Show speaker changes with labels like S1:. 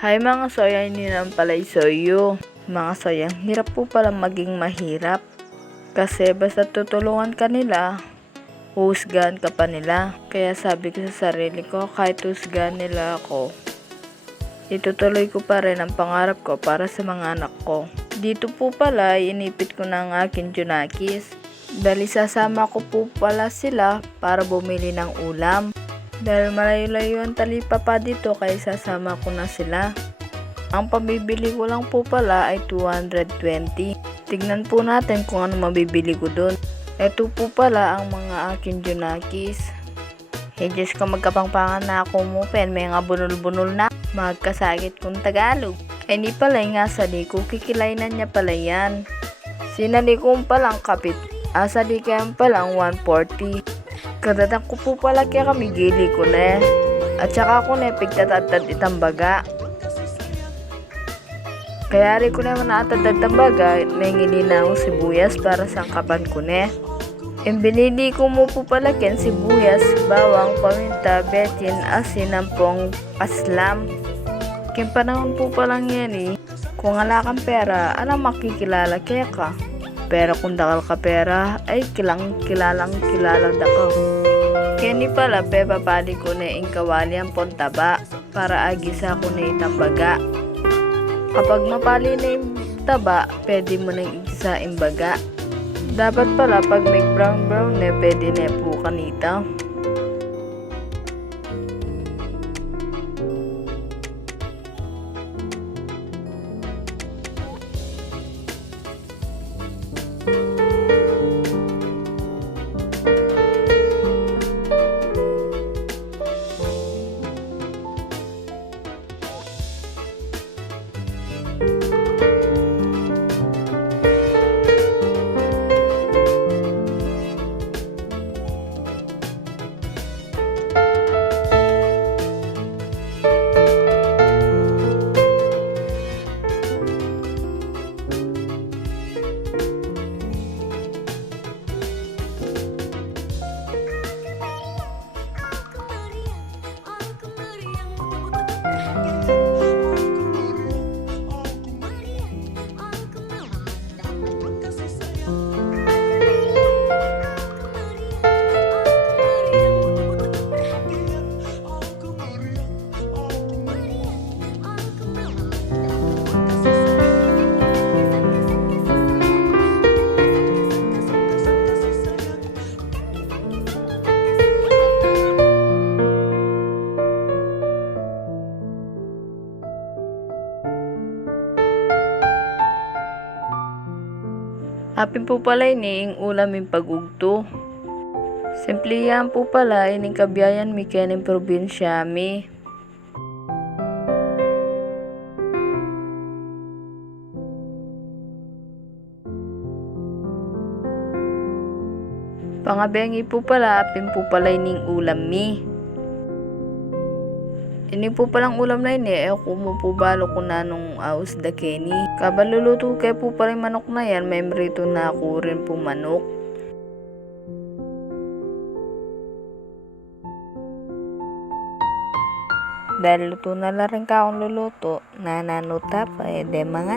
S1: Hi mga soya, hindi naman pala isoyo. Mga soya, hirap po pala maging mahirap. Kasi basta tutulungan ka nila, husgahan ka pa nila. Kaya sabi ko sa sarili ko, kahit husgahan nila ako, itutuloy ko pa rin ang pangarap ko para sa mga anak ko. Dito po pala, inipit ko na ang aking Junakis. Dahil sasama ko po pala sila para bumili ng ulam. Dahil malayo-layo ang talipapa dito kaya sasama ko na sila. Ang pabibili ko lang po pala ay 220. Tignan po natin kung ano mabibili ko doon. Ito po pala ang mga aking Junakis. Hey ko magkapangpangan na ako mo pen, may nga bunol-bunol na. Magkasakit kong Tagalog. Ay di pala nga sa liko, kikilainan niya pala yan. Sinalikong palang kapit. Asa di kaya palang 140. Kadadak ko po pala kaya kami gili ko na At saka ako na pigtatadtad itambaga. Kaya rin ko naman natatad tambaga, may na akong sibuyas para sangkapan ko na. Yung binili ko mo po pala ken sibuyas, bawang, paminta, betin, asin, ampong, aslam. Ken panahon po palang yan eh. Kung wala kang pera, alam makikilala kaya ka. Pero kung dakal ka pera, ay kilang kilalang kilala da ka. Kaya ni pala, pe papali ko na yung kawali ang pontaba para agisa ko na itambaga. Kapag mapali na yung taba, pwede mo na igisa imbaga. Dapat pala pag may brown brown na pwede na po kanita. Yeah. Hapin po pala ini yung ulam yung pagugto. Simple yan po pala ining kabiyayan mi kening probinsya mi. Pangabengi po pala, apin po pala ining ulam mi. Ini po palang ulam na ini, eh ako mo po balo ko na nung aus da Kenny. Kabaluluto kay po pala manok na yan, may merito na ako rin po manok. Dahil luto na lang rin ka akong luluto, nananuta pa eh, de mga